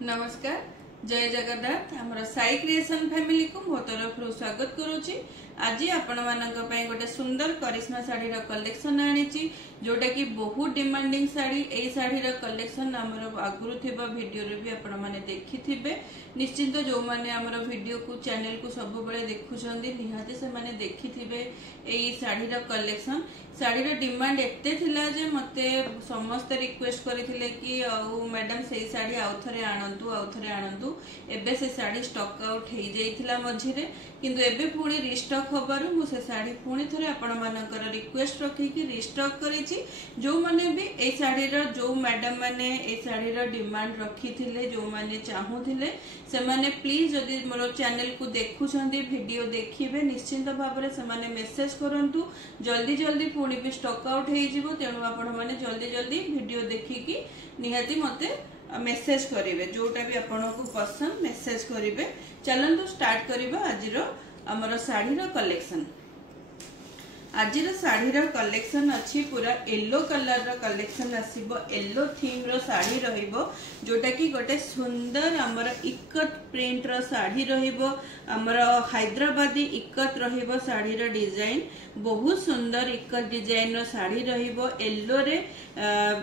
नमस्कार जय जगन्नाथ आमर साई क्रिएशन फैमिली को मो तरफ स्वागत करुच्ची। आज आपण मानक गोटे सुंदर करिश्मा साड़ी कलेक्शन आनी जोटा कि बहुत डिमांडिंग साड़ी ए साड़ी कलेक्शन आमर आगुरी थिबा वीडियो रे भी आपण माने देखिथिबे। निश्चिंत जो माने आमर वीडियो को चैनल को सब बेले देखुछंदी निहाती से माने देखिथिबे ए साड़ी कलेक्शन। साड़ी डिमांड एते थिला जे मते समस्त रिक्वेस्ट करथिले कि मैडम से साड़ी आउ थरे आणंतु एबे से साड़ी स्टॉक आउट हो जाइथिला मझिरे किंतु एबे पुणी रिस्टॉक होबारु मु से साड़ी पुणी थरे आपण मानकर रिक्वेस्ट रखी कि रिस्टॉक करिछि। जो माने भी ए साड़ी जो मैडम माने ए साड़ी डिमांड रखिथिले जो माने चाहुथिले से माने प्लीज जदि मोर चैनल को देखुछंदी वीडियो देखिबे निश्चिंत भाबरे से माने मेसेज करंतु जल्दी जल्दी पुणी भी स्टॉक आउट हो जिवो। तेणु आपण माने जल्दी जल्दी वीडियो देखिकी निहाती मते मेसेज करेंगे जोटा भी आपन को पसंद मेसेज करेंगे। चलंतु स्टार्ट करिबा आजिरो हमर साड़ी कलेक्शन। आज साड़ी कलेक्शन अच्छी पूरा येलो कलर कलेक्शन आसीबो। येलो थीम रो साड़ी रहिबो जोटा कि गोटे सुंदर हमर इकत प्रिंट रो साड़ी रहिबो। हमर हैदराबादी इकत रहिबो साड़ी रो डिजाइन बहुत सुंदर इकत डिजाइन रो साड़ी रहिबो। येलो रे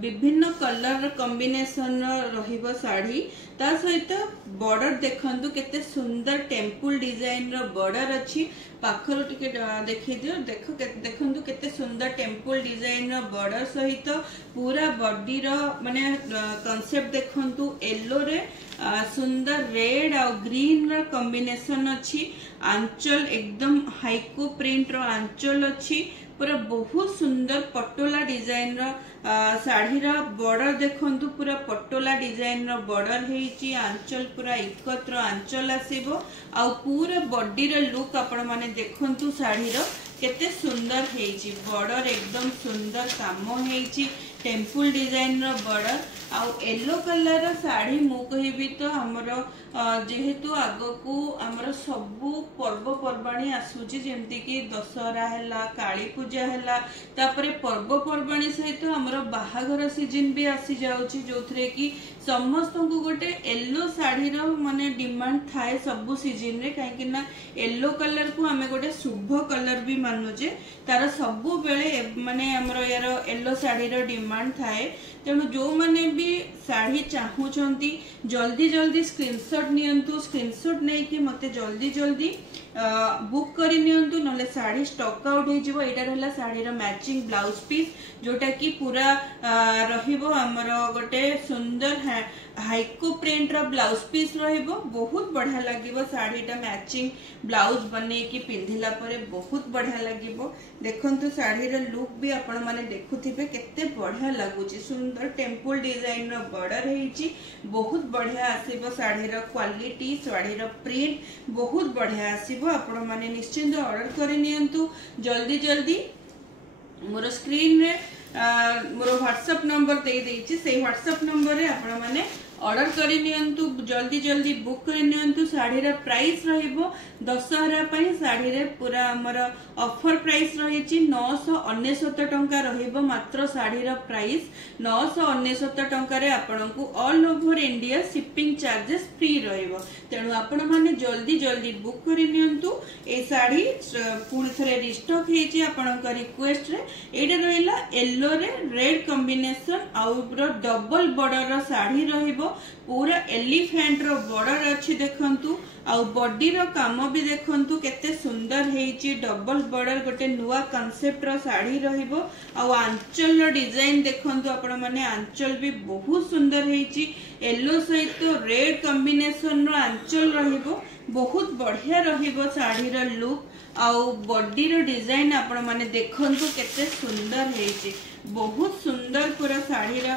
विभिन्न कलर कॉम्बिनेशन रहिबो साड़ी। ता सहित बॉर्डर देखंतु केते सुंदर टेम्पल डिजाइन रो बॉर्डर अछि। पाखर टिके देखि दियो देखंतु केते सुंदर टेम्पल डिजाइन रो बॉर्डर सहित पूरा बॉडी रो माने कांसेप्ट देखंतु येलो रे सुंदर रेड और ग्रीन रो कॉम्बिनेशन अछि। आंचल एकदम हाइको प्रिंट रो आंचल अछि। पूरा बहुत सुंदर पटोला डिजाइन रो साड़ी रो बॉर्डर देखंतु पूरा पटोला डिजाइन रो बॉर्डर हेची। आंचल पूरा इकत रो आंचल आसीबो आ पूरा बॉडी रो लुक आपण माने देखंतु साड़ी रो केते सुंदर हेची। बॉर्डर एकदम सुंदर काम हेची टेम्पल डिजाइन रो बॉर्डर आ येलो कलर साड़ी मु कहिबी तो हमर जेहेतु आगकू हमर सबु पर्व पर्वाणी आसुची जेमती कि दशहरा हैला काली पूजा हैला तापरे पर्व पर्वाणी सहित हमर बाहाघर सीजन भी आसी जाउची जोथरे कि समस्त को गोटे येलो साड़ी रो माने डिमांड थाए सबु सीजन रे काहे कि ना येलो कलर को हमें गोटे शुभ कलर भी मानुजे तार सबु बेले माने हमर यार येलो साड़ी रो डिमांड थाए। तेणु जो माने भी साड़ी चाहूचंती जल्दी जल्दी स्क्रीनशॉट नियंतु। स्क्रीनशॉट नहीं कि मते जल्दी जल्दी बुक करी नियंतु नले साड़ी स्टॉक आउट हो जिवो। एटा रहला साड़ी रो मैचिंग ब्लाउज पीस जोटा कि पूरा रहिबो हमर गोटे सुंदर हाइको प्रिंट रो ब्लाउज पीस रहिबो। बहुत बढ़िया लागिबो साड़ीटा मैचिंग ब्लाउज बने कि पिंधिला परे बहुत बढ़िया लागिबो। देखंतु साड़ी रो लुक भी आपण माने देखुथिबे केते बढ़िया लागुची। सुंदर टेम्पल डिजाइन रो बॉर्डर हेची बहुत बढ़िया आसीबो। साड़ी रो क्वालिटी साड़ी रो प्रिंट बहुत बढ़िया आसीबो। आपण माने निश्चिंत ऑर्डर करि नियंतु जल्दी जल्दी। मोर स्क्रीन रे मोर व्हाट्सएप नंबर दे देछि से व्हाट्सएप नंबर रे आपण माने ऑर्डर करि नियंतु जल्दी जल्दी बुक करि नियंतु। साड़ी रा प्राइस रहिबो दशहरा पई साड़ी रे पूरा हमर ऑफर प्राइस रहिछि 999 टंका रहिबो। मात्र साड़ी रा प्राइस 999 टंका रे आपनकु all over India shipping charges free रहिबो। तेणु आपण माने जल्दी जल्दी बुक करि नियंतु। ए साड़ी पुणी थरे रिस्टॉक हेछि आपनक रिक्वेस्ट रे। एटा रहिला येलो रे रेड कॉम्बिनेशन आउर डबल बॉर्डर रो साड़ी रहिबो। पूरा एलिफेंट रो बॉर्डर अच्छी देखंतु आउ बॉडी रो काम भी देखंतु केते सुंदर हेची। डबल बॉर्डर गोटे नुआ कांसेप्ट रो साड़ी रहिबो आउ आंचल रो डिजाइन देखंतु आपण माने आंचल भी बहुत सुंदर हेची। येलो सहित रेड कॉम्बिनेशन रो आंचल रहिबो बहुत बढ़िया रहिबो। साड़ी रो लुक आउ बॉडी रो डिजाइन आपण माने देखंतु केते सुंदर हेची। बहुत सुंदर पूरा साड़ी रा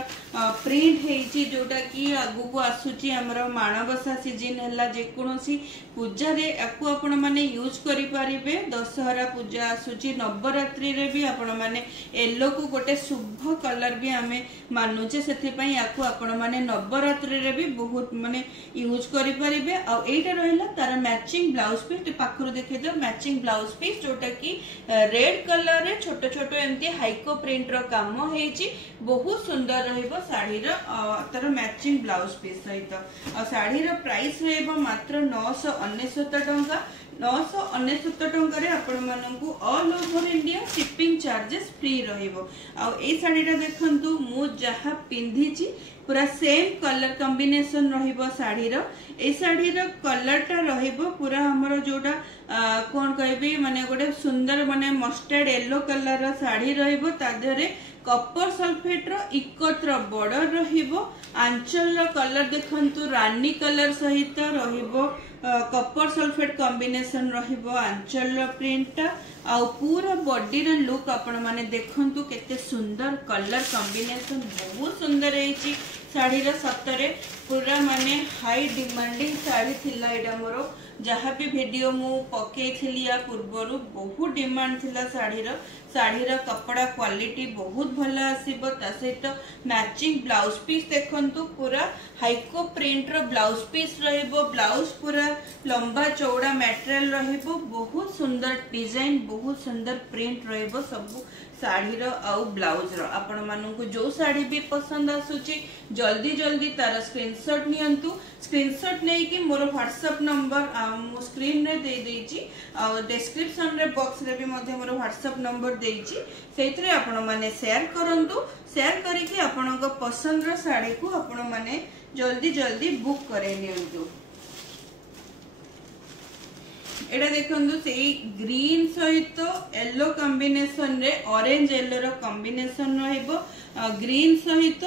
प्रिंट हेची जोटा कि आगु को आसुची हमर माणबसा सीजन हैला जे कोनोसी पूजा रे आकु आपण माने यूज करि परिबे। दशहरा पूजा आसुची नवरात्रि रे भी आपण माने येलो को गोटे शुभ कलर भी हमें मानुचे सेति पई आकु आपण माने नवरात्रि रे भी बहुत माने यूज करि परिबे। आ एटा रहला तार मैचिंग ब्लाउज पीस पाखरो देखि दो मैचिंग ब्लाउज पीस जोटा कि रेड कलर रे छोटो छोटो एमती हाइको प्रिंट रो काम हेची बहुत सुंदर रहइबो साड़ी रो तार मैचिंग ब्लाउज पीस सहित साड़ी रो प्राइस रहइबो मात्र 999 टंका 999 टंका रे आपण माननकु all over India shipping charges free रहइबो आ ए साड़ीटा देखंतु मु जहा पिंधिची पूरा सेम कलर कॉम्बिनेशन रहिबो साड़ी रो ए साड़ी रो कलर टा रहिबो पूरा हमरो जोटा कोन कहबी माने गोटे सुंदर माने मस्टर्ड येलो कलर रो साड़ी रहिबो ता देहरे कॉपर सल्फेट रो इकत्र बॉर्डर रहिबो आंचल रो कलर देखंतु रानी कलर सहित रहिबो कॉपर सल्फेट कॉम्बिनेशन रहिबो आंचल रो प्रिंट आ पूरा बॉडी रो लुक आपण माने देखंतु केते सुंदर कलर कॉम्बिनेशन बहुत सुंदर हेची साड़ी रो सतरे पूरा माने हाई डिमांडिंग साड़ी थिला एडा मोरो जहाँ भी वीडियो मु पकेइथिली या पूर्वरु बहुत डिमांड थिला साड़ी रो कपड़ा क्वालिटी बहुत भला आसीबो ता सहित मैचिंग ब्लाउज पीस देखंतु पूरा हाइको प्रिंट रो ब्लाउज पीस रहइबो ब्लाउज पूरा लंबा चौड़ा मटेरियल रहइबो बहुत सुंदर डिजाइन बहुत सुंदर प्रिंट रहइबो सब साड़ी रो आउ ब्लाउज रो आपण मानन को जो साड़ी भी पसंद आसुची जल्दी जल्दी तार स्क्रीनशॉट नियंतु स्क्रीनशॉट नै कि मोर WhatsApp नंबर मो स्क्रीन रे दे देची आ डिस्क्रिप्शन रे बॉक्स रे भी मध्ये मोर WhatsApp नंबर देची सेइतरे आपण माने शेयर करंतु शेयर करी कि आपण को पसंद रो साड़ी को आपण माने जल्दी जल्दी बुक करे नियंतु एटा देखंतु सेई ग्रीन सहित येलो कॉम्बिनेशन रे ऑरेंज येलो रो कॉम्बिनेशन रहइबो ग्रीन सहित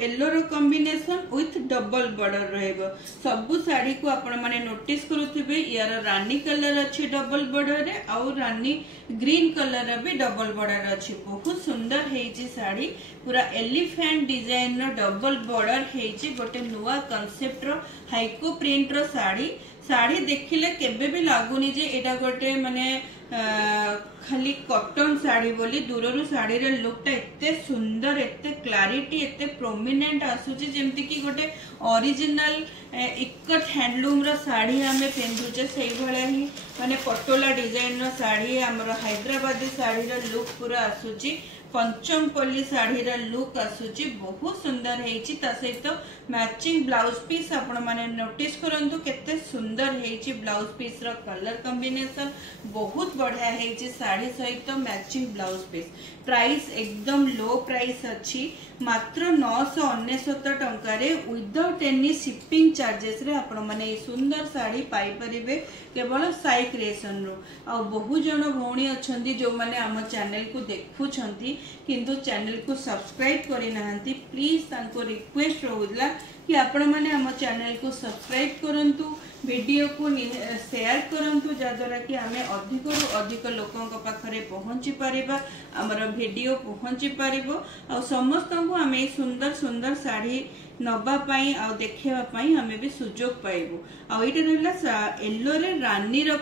येलो रो कॉम्बिनेशन विथ डबल बॉर्डर रहइबो सब साड़ी को आपण माने नोटिस करूथिबे यार रानी कलर अछि डबल बॉर्डर रे आ रानी ग्रीन कलर भी डबल बॉर्डर अछि बहुत सुंदर हेची साड़ी पूरा एलिफेंट डिजाइन रो डबल बॉर्डर हेची गोटे नुवा कांसेप्ट रो हाइको प्रिंट रो साड़ी देखिले केबे भी लागुनी जे एटा गोटे माने खाली कॉटन साड़ी बोली दूररू साड़ी रे लुक टा एते सुंदर एते क्लैरिटी एते प्रोमिनेंट आसुची जेमति कि गोटे ओरिजिनल इकट हैंडलूम रो साड़ी हमें पेंधुचे सेही भले ही माने पटोला डिजाइन रो साड़ी हमर हैदराबादी साड़ी रो लुक पूरा आसुची पंचम पल्ली साड़ी रा लुक आसुची बहुत सुंदर हेची ता सहित मैचिंग ब्लाउज पीस आपण माने नोटिस करंतु केते सुंदर हेची ब्लाउज पीस रा कलर कॉम्बिनेशन बहुत बढ़िया हेची साड़ी सहित मैचिंग ब्लाउज पीस प्राइस एकदम लो प्राइस अछि मात्र 999 टंका रे विदाउट एनी शिपिंग चार्जेस रे आपण माने सुंदर साड़ी पाई परिबे केवल साई क्रिएशन रो आ बहु जण भौणी अछंती जो माने हम चैनल को देखुछंती किंतु चैनल को सब्सक्राइब करि नाहंती प्लीज तांको रिक्वेस्ट रहउला कि आपण माने हम चैनल को सब्सक्राइब करंतु वीडियो को शेयर करंतु जाद्वारा कि आमे अधिक रु अधिक लोकों पाखरे पहुंची परिबा हमर वीडियो पहुंची परिबो आ समस्त को आमे सुंदर सुंदर साड़ी नबा पाई आ देखिबा पाई हमें भी सुजोग पाइबो आ एटा रहला येलो रे रानी रो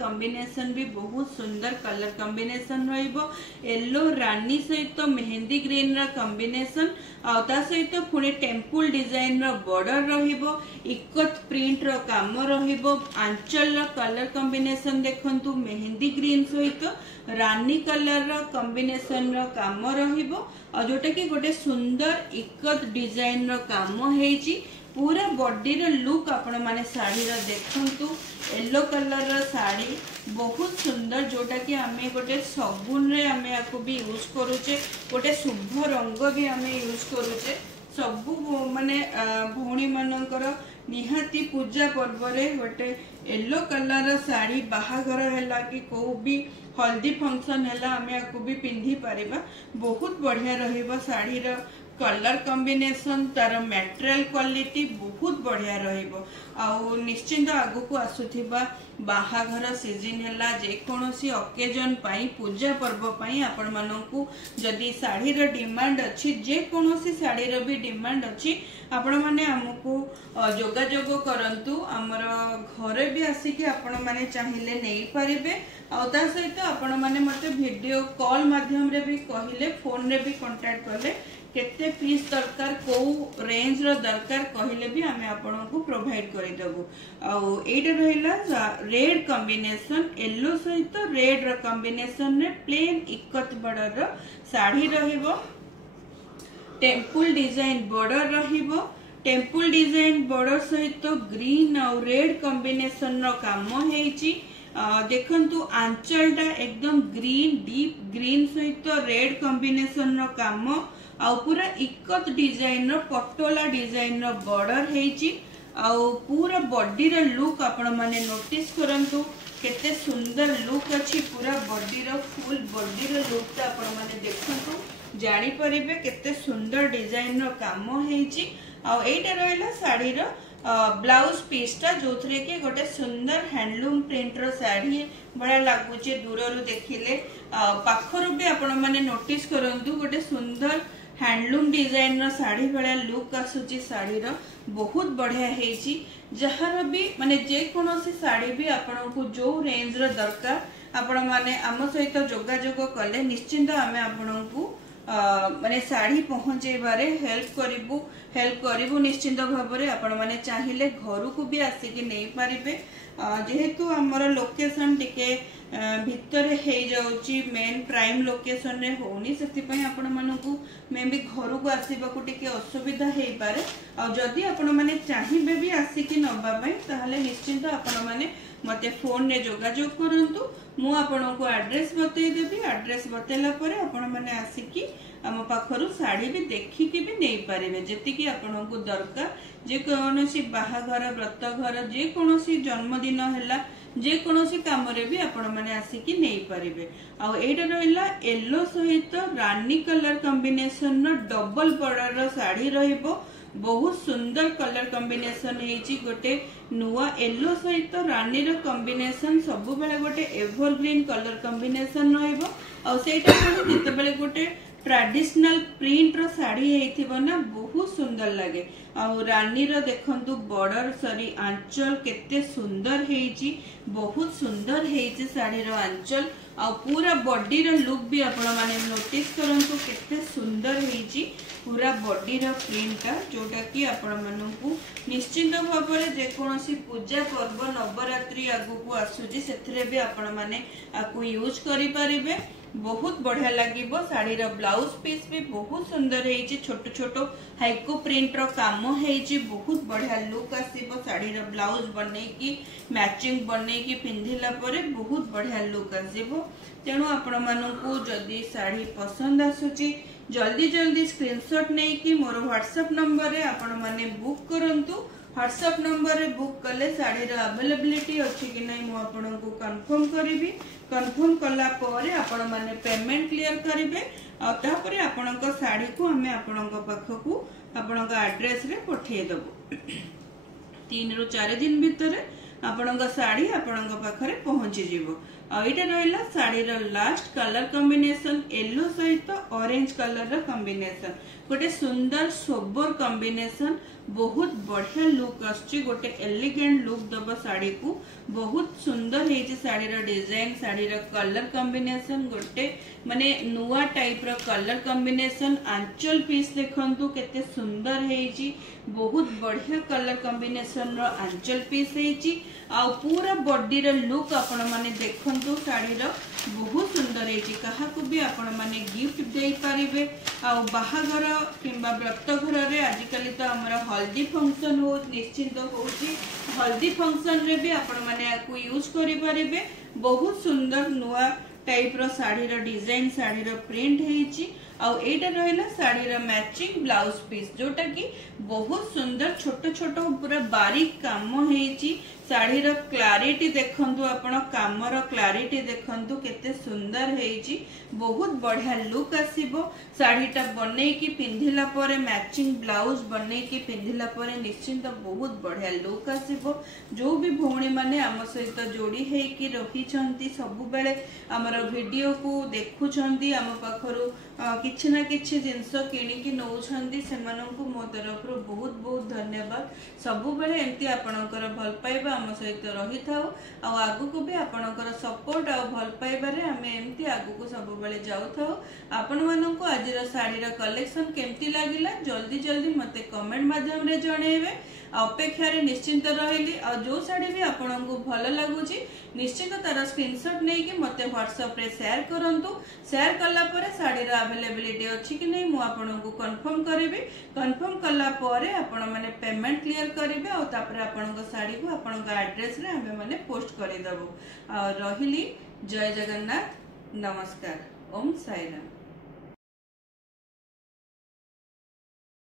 कॉम्बिनेशन भी बहुत सुंदर कलर कॉम्बिनेशन रहइबो येलो रानी सहित मेहंदी ग्रीन रो कॉम्बिनेशन आ ता सहित पुणे टेम्पल डिजाइन रो बॉर्डर रहइबो इकत प्रिंट रो काम रहइबो आंचल रो कलर कॉम्बिनेशन देखंतु मेहंदी ग्रीन सहित रानी कलर रो कॉम्बिनेशन रो काम रहइबो आ जोटा कि गोटे सुंदर इकत डिजाइन रो काम हेची पूरा बॉडी रो लुक आपण माने साड़ी रो देखंतु येलो कलर रो साड़ी बहुत सुंदर जोटा कि आमे गोटे सबुन रे आमे आको भी यूज करूचे गोटे शुभ रंग भी आमे यूज करूचे सबु माने भौणी मानकर निहाती पूजा पर्व रे गोटे येलो कलर रो साड़ी बाहागर हैला कि को भी हल्दी फंक्शन हैला आमे आको भी पिंधी परिबा बहुत बढ़िया रहइबो साड़ी रो कलर कॉम्बिनेशन तार मटेरियल क्वालिटी बहुत बढ़िया रहिबो आ निश्चिंत आगु को आसुथिबा बाहाघर सीजन हैला जे कोनोसी ओकेजन पाई पूजा पर्व पाई आपण माननकु जदी साड़ी रो डिमांड अछि जे कोनोसी साड़ी रो भी डिमांड अछि आपण माने हमकु जोगाजोग करंतु हमर घरे भी आसी कि आपण माने चाहिले नै परिबे आ ता सहित आपण माने मते वीडियो कॉल माध्यम रे भी कहिले फोन रे भी कांटेक्ट करले केते पीस दरकार को रेंज रो दरकार कहले भी आमे आपनको प्रोवाइड करि देबो। आ एटा रहिला रेड कॉम्बिनेशन येलो सहित रेड रो कॉम्बिनेशन रे प्लेन इकत बॉर्डर रो साड़ी रहिबो। टेम्पल डिजाइन बॉर्डर रहिबो। टेम्पल डिजाइन बॉर्डर सहित ग्रीन और रेड कॉम्बिनेशन रो काम हेची। देखंतु आंचलटा एकदम ग्रीन डीप ग्रीन सहित रेड कॉम्बिनेशन रो काम आ पूरा इकत डिजाइन रो पटोला डिजाइन रो बॉर्डर हेची। आ पूरा बॉडी रो लुक आपण माने नोटिस करंतु केते सुंदर लुक अछि। पूरा बॉडी रो फुल बॉडी रो लुक ता आपण माने देखंतु जानि परिबे केते सुंदर डिजाइन रो काम हेची। आ एटा रहला साड़ी रो ब्लाउज पीसटा जोथरे के गोटे सुंदर हैंडलूम प्रिंट रो साड़ी बड़ा लागुचे। दूर रु देखिले पाखरु भी आपण माने नोटिस करंतु गोटे सुंदर हैंडलूम डिजाइन रो साड़ी बड़ा लुक आसुची। साड़ी रो बहुत बढ़िया हेची। जहार भी माने जे कोनोसी साड़ी भी आपण को जो रेंज रो दरकार आपण माने आम सहित जोगाजोग कले निश्चिंत आमे आपण को माने साड़ी पहुंचेबारे हेल्प करिबु निश्चिंत भाबरे। आपण माने चाहिले घर को भी आसिक नहीं पारिबे। जेहेतु हमर लोकेशन टिके भितर हे जाउची मेन प्राइम लोकेशन रे होनी सेति पई आपण मानकु मे भी घर को आसीबा को टिके असुविधा हे पारे। आ जदी आपण माने चाहिबे भी आसिक नबा पई ताहले निश्चिंत आपण माने मते फोन रे जोगाजोग करंतु। मु आपन को एड्रेस बतई देबी। एड्रेस बतेला परे आपण माने आसिकी आम पाखरु साड़ी भी देखिकी भी नहीं पारे। जेति कि आपण को दरकार जे कोनोसी बाहाघर व्रतघर जे कोनोसी जन्मदिन हैला जे कोनोसी काम रे भी आपण माने आसिकी नहीं पारिबे। आ एटा रहला येलो सहित रानी कलर कॉम्बिनेशन रो डबल बॉर्डर रो साड़ी रहिबो। बहुत सुंदर कलर कॉम्बिनेशन हेची। गोटे नुआ येलो सहित रानी रो कॉम्बिनेशन सब बेले गोटे एवरग्रीन कलर कॉम्बिनेशन रहइबो। आ सेटा कोन जते बेले गोटे ट्रेडिशनल प्रिंट रो साड़ी हेथिबो ना बहुत सुंदर लगे। आ रानी रो देखंतु बॉर्डर सॉरी आंचल केते सुंदर हेची। बहुत सुंदर हेची साड़ी रो आंचल। आ पूरा बॉडी रो लुक भी आपण माने नोटिस करंतु केते सुंदर हेची। पूरा बॉडी रो प्रिंट जोटा कि आपण मानकु निश्चिंत भाबरे जे कोनोसी पूजा पर्व नवरात्रि आगु को आसुजी सेथरे भी आपण माने आकु यूज करि परिबे। बहुत बढ़िया लागिबो। साड़ी रो ब्लाउज पीस भी बहुत सुंदर हेची। छोटो छोटो हाइको प्रिंट रो काम हेची। बहुत बढ़िया लुक आसीबो। साड़ी रो ब्लाउज बनै की मैचिंग बनै की पिंधिला परे बहुत बढ़िया लुक आसीबो। तेणु आपण मानकु जदी साड़ी पसंद आसुची जल्दी जल्दी स्क्रीनशॉट नहीं कि मोर व्हाट्सएप नंबर रे आपण माने बुक करंतु। व्हाट्सएप नंबर रे बुक कले साड़ी रो अवेलेबिलिटी अछि कि नै मु आपनको कंफर्म करिवि। कंफर्म कला परे आपण माने पेमेंट क्लियर करिवे। आ तापरे आपनको साड़ी को हमें आपनको पाखकु आपनको एड्रेस रे पठिए देबो। 3 रु 4 दिन भीतर आपनको साड़ी आपनको पाखरे पहुंची जिवो। आ इटा रहला साड़ी रो लास्ट कलर कॉम्बिनेशन येलो सहित ऑरेंज कलर रो कॉम्बिनेशन। गोटे सुंदर सोबर कॉम्बिनेशन बहुत बढ़िया लुक आछी। गोटे एलिगेंट लुक दबो साड़ी को। बहुत सुंदर हेची साड़ी रो डिजाइन साड़ी रो कलर कॉम्बिनेशन गोटे माने नुआ टाइप रो कलर कॉम्बिनेशन। आंचल पीस देखंतु केते सुंदर हेची। बहुत बढ़िया कलर कॉम्बिनेशन रो आंचल पीस हेची। आ पूरा बॉडी रो लुक आपण माने देखंतु साड़ी रो बहुत सुंदर हेची। कहा को भी आपण माने गिफ्ट देई परिबे। आ बाहाघर किंबा व्रतघर रे आजिकली तो हमरा हल्दी फंक्शन हो निश्चिंत होची। हल्दी फंक्शन रे भी आपण माने आकु यूज करि परिबे। बहुत सुंदर नुआ टाइप रो साड़ी रो डिजाइन साड़ी रो प्रिंट हेची। आ एटा रहला साड़ी रो मैचिंग ब्लाउज पीस जोटा कि बहुत सुंदर छोटो छोटो पूरा बारीक काम हेची। साड़ी रो क्लैरिटी देखंतु आपण काम रो क्लैरिटी देखंतु केते सुंदर हेची। बहुत बढ़िया लुक आसीबो। साड़ीटा बनै की पिंधिला परे मैचिंग ब्लाउज बनै की पिंधिला परे निश्चिंत बहुत बढ़िया लुक आसीबो। जो भी भौणी माने आम सहित जोड़ी हे की रही छंती सब बेले हमर वीडियो को देखु छंती आम पाखरु किछि ना किछि जिंस किणी की नौ छंती सेमानन को मो तरफ बहुत बहुत धन्यवाद। सब बेले एंती आपनकर भल पाइबा आम सहित रही था आगु को भी आपणकर सपोर्ट आ भल पाइबारे आम एमती आगु को सब बेले जाऊ आपण मानक आज शाढ़ीर कलेक्शन केमती लगिला जल्दी जल्दी मते कमेंट माध्यम रे जणेबे अपेक्षार निश्चिंत रही जो शाढ़ी भी आपन को भल लगुच निश्चित तार स्क्रीनशॉट नहीं कि मते व्हाट्सएप रे शेयर करंतु शेयर कला परे शाढ़ीर अवेलेबिलिटी अच्छी कि नहीं मुझे को कंफर्म करी कंफर्म कला परे आपण माने पेमेंट क्लियर करेंगे और तापर आपण शाढ़ी को आपण एड्रेस रे हमें माने पोस्ट करदेबू रही। जय जगन्नाथ, नमस्कार, ओम साईराम।